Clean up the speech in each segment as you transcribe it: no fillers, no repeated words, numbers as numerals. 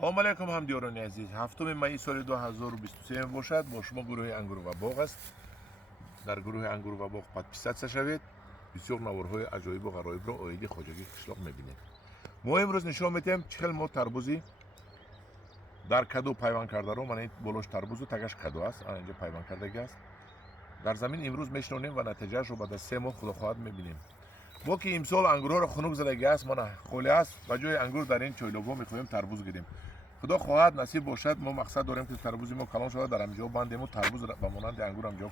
салому алайкум ҳамдиёрони азиз. 7 майи соли 2023 бошад. Бо шумо гурӯҳи ангур ва боғ аст. дар гурӯҳи ангур ва боғ подписатсия шавед. бисёр наворҳои аҷоибу ғароибро оиди хоҷагии қишлоқ мебинед. мо имрӯз нишон медиҳем чӣ хел мо тарбузи дар каду пайванд кардаро, мана ин болош тарбузу тагаш каду аст, ана инҷо пайванд кардагӣ аст. дар замин имрӯз мешинонем ва натиҷаашро баъд аз 3 моҳ худо хоҳад мебинем. мо ки имсол ангурҳоро хунук задагӣ аст, мана холӣ аст, ба ҷои ангур дар ин чойлобҳо мехоҳем тарбуз гирем. худо хоҳад насиб бошад, мо мақсад дорем ки тарбузи мо калон шавад, дар ҳамҷо бандему тарбуз ба монанди ангур ҳамҷо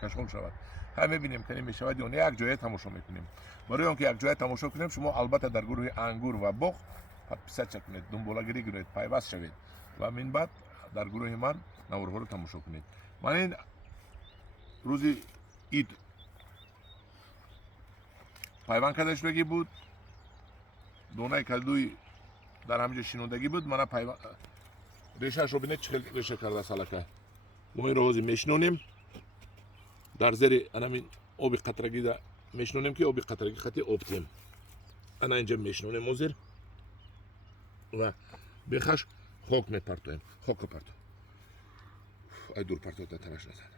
кашол шавад. ҳам мебинем кани мешавад ё не як ҷоя тамошо мекунем. барои он ки як ҷоя тамошо кунем, шумо албатта дар гурӯҳи ангур ва боғ подписатсия кунед, дунболагирӣ кунед, пайваст шавед ва мин баъд дар гурӯҳи ман наворҳоро тамошо кунед. ман ин рӯзи ид пайванд карда шудагӣ буд, донаи кадуи дар ҳамҷо шинондагӣ буд. мана решаашро бинед чӣ хел реша кардааст аллакай. мо инро ҳозир мешинонем дар зери анамин оби қатрагӣ мешинонем ки оби қатрагӣ хати об тем. ана инҷа мешинонем ҳозир ва бехаш хок мепартоем. хока парто ай дур партода тараш назад.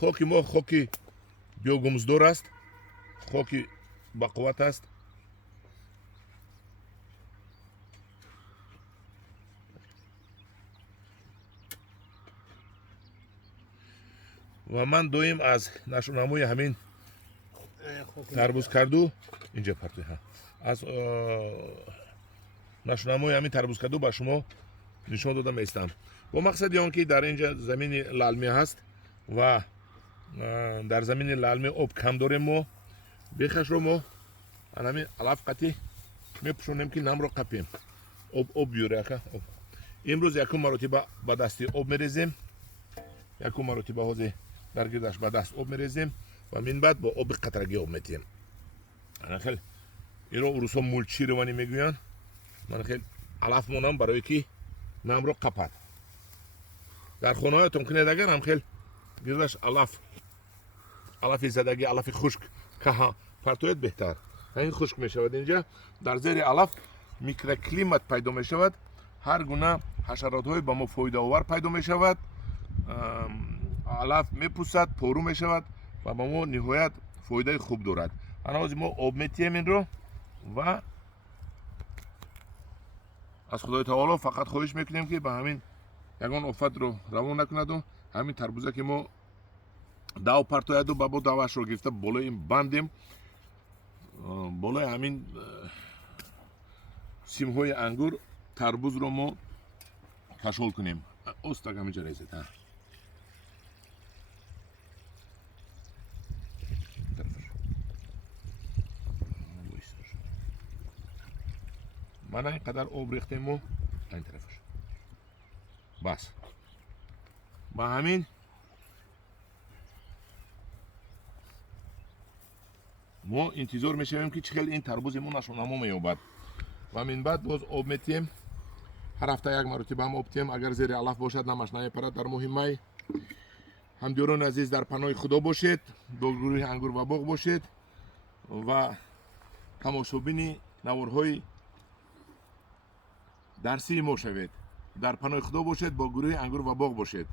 хоки мо хоки биёгумздор аст, хоки бақувват аст. ва ман доим аз нашонамои ҳамин тарбузкарду инҷа партои аз нашонамои ҳамин тарбузкарду ба шумо нишон дода меистам, бо мақсади он ки дар инҷа замини лалми ҳаст ва дар замини лалми об кам дорем. мо бехашро мо анамин алаф қатӣ мепӯшонем ки намро қапем, об биёре ака. имрӯз якум маротиба ба дасти об мерезем, якум маротиба ҳозир дар гирдаш ба даст об мерезем ва мин баъд бо оби қатрагӣ об метиҳем. хел инро урусҳо мулчированӣ мегӯянд. ман хел алаф монам барое ки намро қапад. дар хонаҳоятон кунед агарам хел гирдаш алафи задагӣ, алафи хушк каҳа партоед беҳтар. ин хушк мешавад инҷа, дар зери алаф микроклимат пайдо мешавад, ҳар гуна ҳашаротҳои ба мо фоидаовар пайдо мешавад, алаф мепӯсад, пору мешавад ва ба мо ниҳоят фоидаи хуб дорад. ана ҳозир мо об метиҳем инро ва аз худои таоло фақат хоҳиш мекунем ки ба ҳамин ягон офатро равон накунаду ҳамин тарбуза ки мо дав партояду ба мо давашро гирифта болои ин бандем, болои ҳамин симҳои ангур тарбузро мо кашол кунем. остак ҳаминҷа резед. мана ин қадар об рехтем мо ин тарафаш. бас ба ҳамин мо интизор мешавем ки чӣ хел ин тарбузи мо нашонамо меёбад. ва мин баъд боз об метиҳем, ҳар ҳафта як маротиба ҳам об тиҳем. агар зери алаф бошад намаш намепарад дар моҳи май. ҳамдиёрони азиз, дар паноҳи худо бошед, бо гурӯҳи ангур ва боғ бошед ва тамошобини наворҳои дарсии мо шавед. дар паноҳи худо бошед, бо гурӯҳи ангур ва боғ бошед.